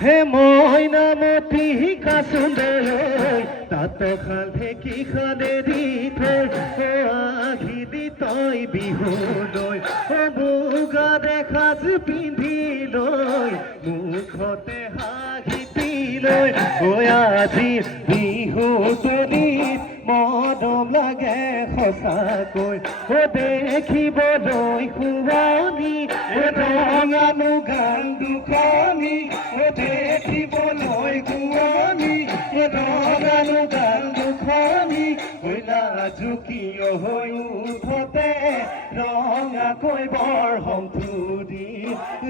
হে মইনামতি কাচুন্দৰ তাত খাল ঢেকি খানে দি থৈ আঘি দি তই বিহুলৈ বগা দেখাজ পিন্ধি লৈ মুখতে হাঁহি লৈ আজি বিহু তলিত মৰম লাগে সঁচাকৈ দেখিবলৈ শুৱনি ৰঙানো গান দুখনি দেখিবলৈ শুৱনি ৰঙানো গান দুখনি লাজুকীয় হৈ উঠতে ৰঙাকৈ বৰ সংধুৰি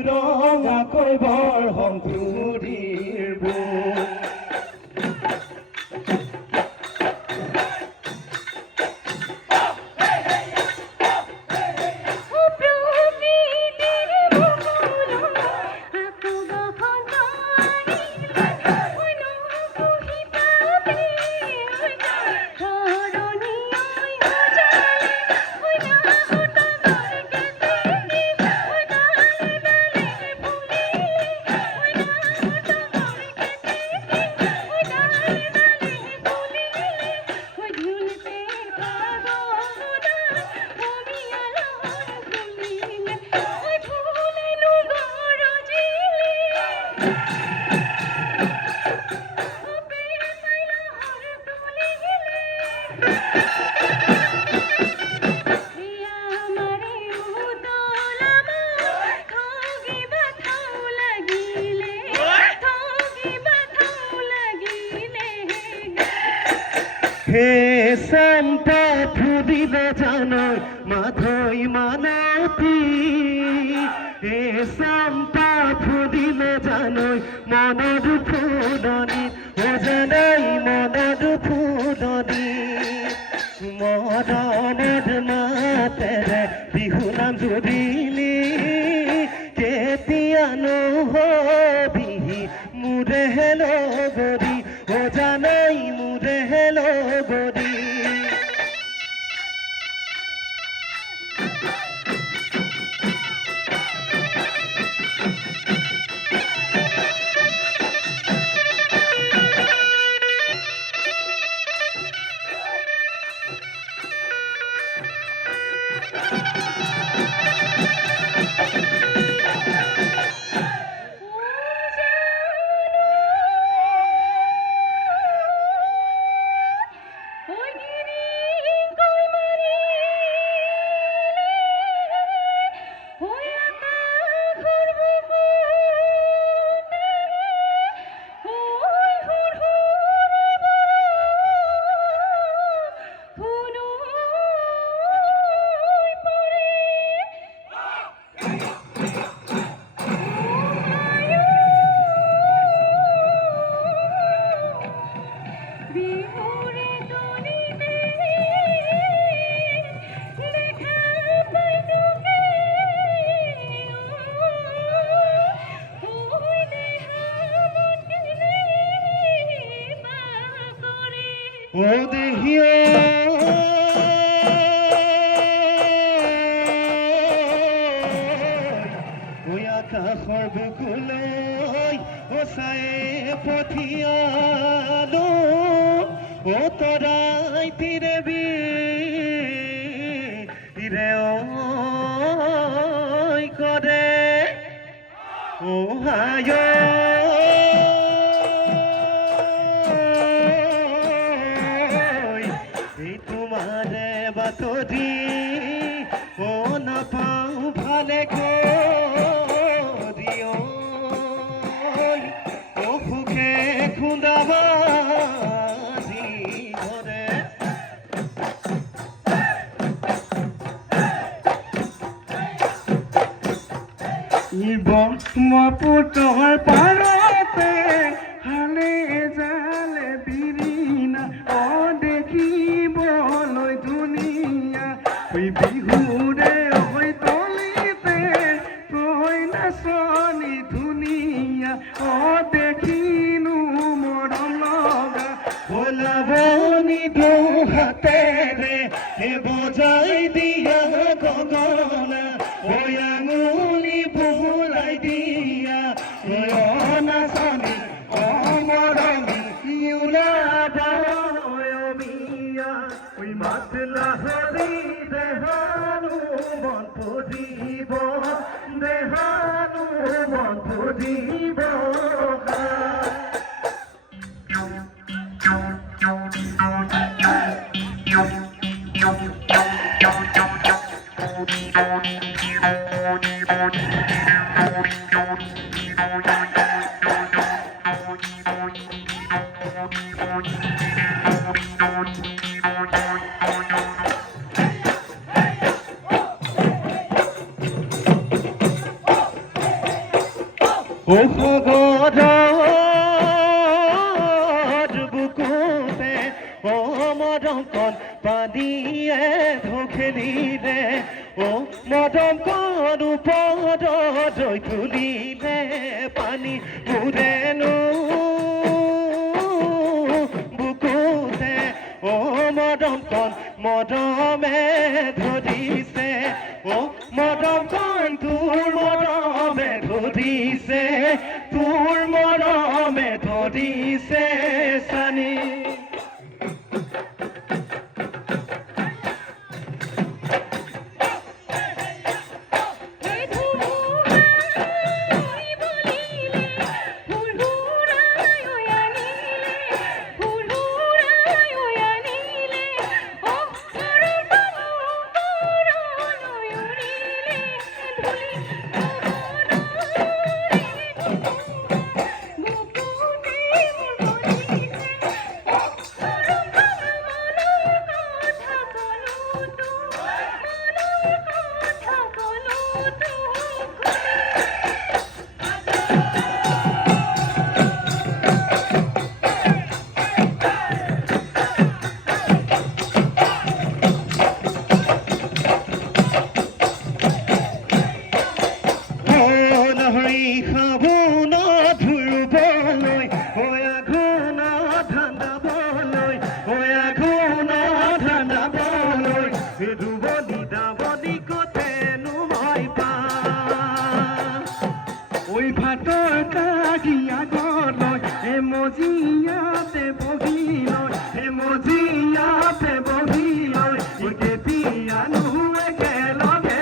ৰঙাকৈ বৰ সংধুৰিৰ বুক হে চম্পা ফুলিলে জানৈ মাধৈ মানতী হে চম্পা ফুলিলে জানৈ মনৰ ফুলনি জানাই মনৰ ফুলনি মদনত মাতেৰে বিহু নাম জুৰিলি কেতিয়ানো হবি মোৰে লগৰী জানাই মোৰে লগৰী ও দেহিয়ে ওই আকাশৰ বুকুলৈ চায়ে পঠিয়ালো ও তৰাই তীৰে বীৰে ঐ কৰে ও হায় বাতৰি ও নাপাওঁ ভালে কৰি ও সুখে খুন্দাবা ধৰে ব্ৰহ্মপুত্ৰৰ পাৰতে হালে জালে বিৰিণা দেখিবলৈ ধুনীয়া বিহুৰে তলিতে তই নাচনি ধুনীয়া দেখিনো মৰম লগা ভোলাবনি দুহাতেৰে বজাই দিয়া গগনা আঙুলি ভোলাই দিয়া নাচনি পাতলা হরি দেহানু মন পুরিব দেহানু মন পুরিব ও ভগবান বুকুতে ও মদঙ্কন পানীয়ে ধোখেলিলে ও মদঙ্কন উপদ জয় তুলিলে পানী মুৰেনো বুকুতে ও মদঙ্কন মদমে ধৰিছে ও মদঙ্কন তোৰ মদমে ধৰিছে তোৰ মৰমে ধৰিছে চানি ওই ভাতৰ কাগিয়া গলয় মজিয়াতে বহিলয় মজিয়াতে বহিলয় কেতিয়া নুৱে একেলগে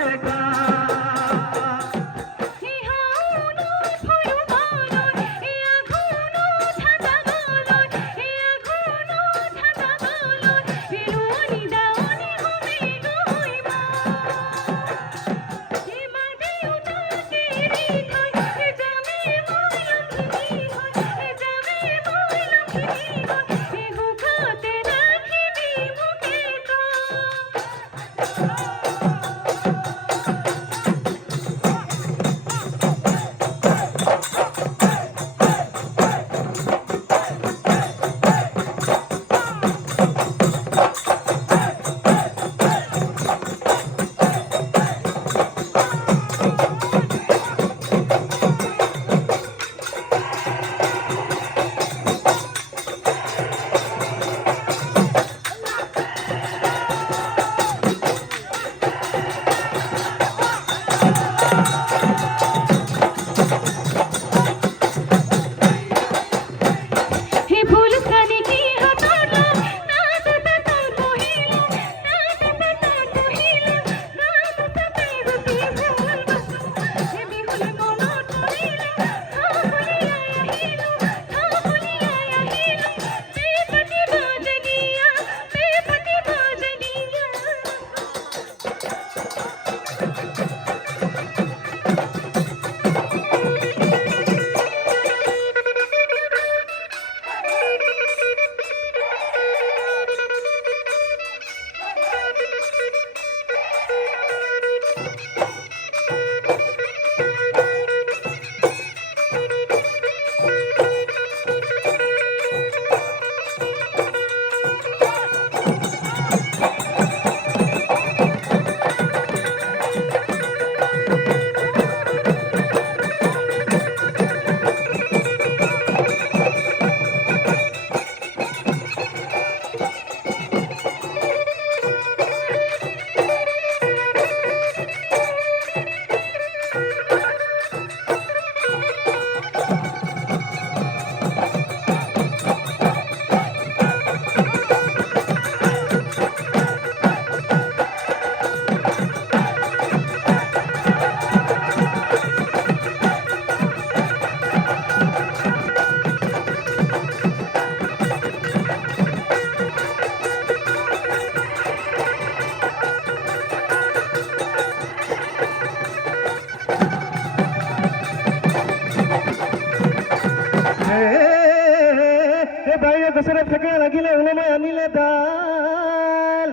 গছৰে ফেকা লাগিলে ওলমাই আনিলে ডাল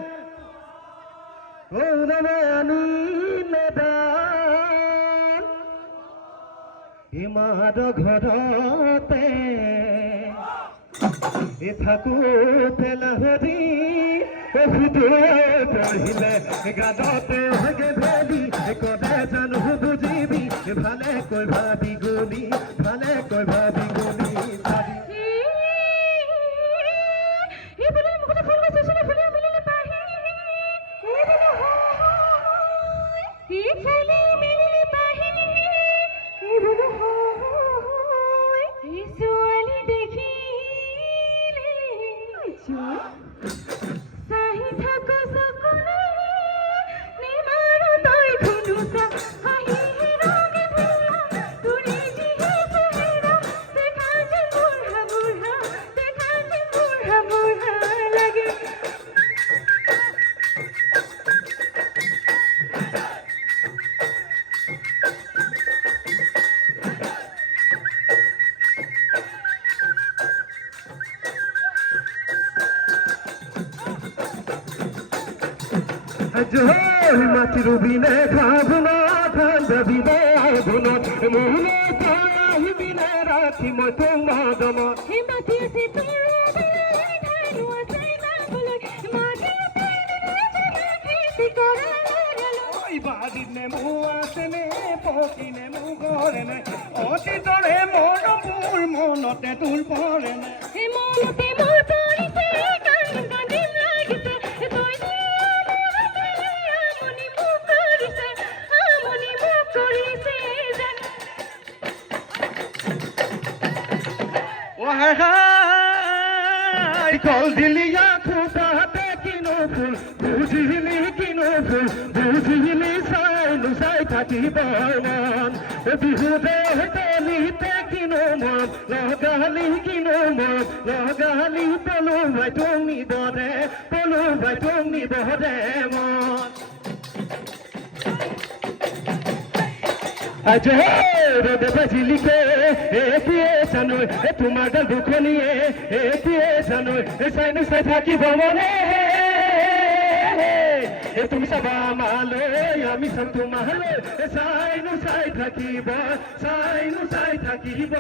ওলমাই আনিলে ডাল ইমাদ ঘৰতে থাকোতে লাহৰি পঢ়িলে গানতে হগে ভেদি কদে জানো বুজিবি ভালে কৈ ভাবি গুণি ভালে কৈ ভাবি গুণি মাটির বিনে খাবনা ধান দেবিনে আগুন মনে আহিবিনে রাখি মই তোমার দমত বাদিনে মু আছেনে পকিনে মু ঘৰেনে অতীতৰে মনবোৰ মনতে তোৰ পৰেনে মনতে মোৰ পৰিছে কান্দিম লাগিছে কল দিলিয়া খুটাতে কিনো ফুল বুঝিলি কিনো ফুল বুঝিলি চাইনো চাই থাকিব মন বিহুতে তলিতে কিনো মন লগালি কিনো মন লগালি পলো ভাই নিবদে পলো ভাই নিবদে মন আজ রোদে বাজিলিকে এপিয়ে জানো তোমার গাল দুখনিয়ে এপিয়ে জানো চাইনো চাই থাকিব মনে তুমি চাবা আমালৈ আমি চাম তোমালৈ চাইনো চাই থাকিব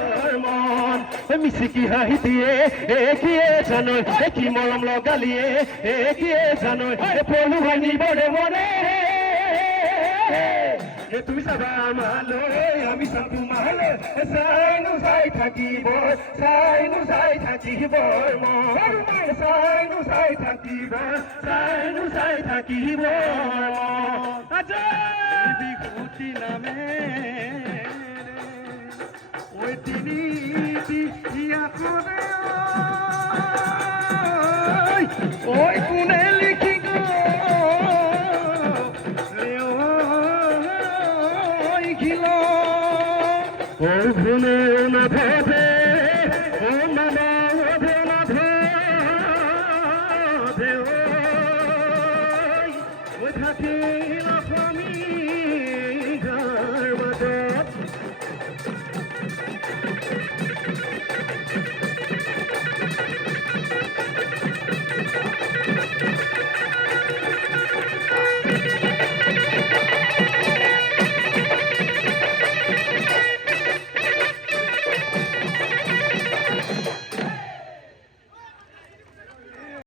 মন মিচিকি হাঁহি দিয়ে কিয়ে জানো কি মৰম লগালিয়ে কিয়ে জানো পলু ভাই নিবৰে মনে তুমি চাবা আমালৈ আমি চাম তোমালৈ চাইনো চাই থাকিব মন চাইনো চাই থাকিব বিভূতি নামে ওই তিনি দিয়া করে ওই কোনে লিখি ও ভুলে না ভাবে ও মামা ভে না ভাবে ওই থাকিল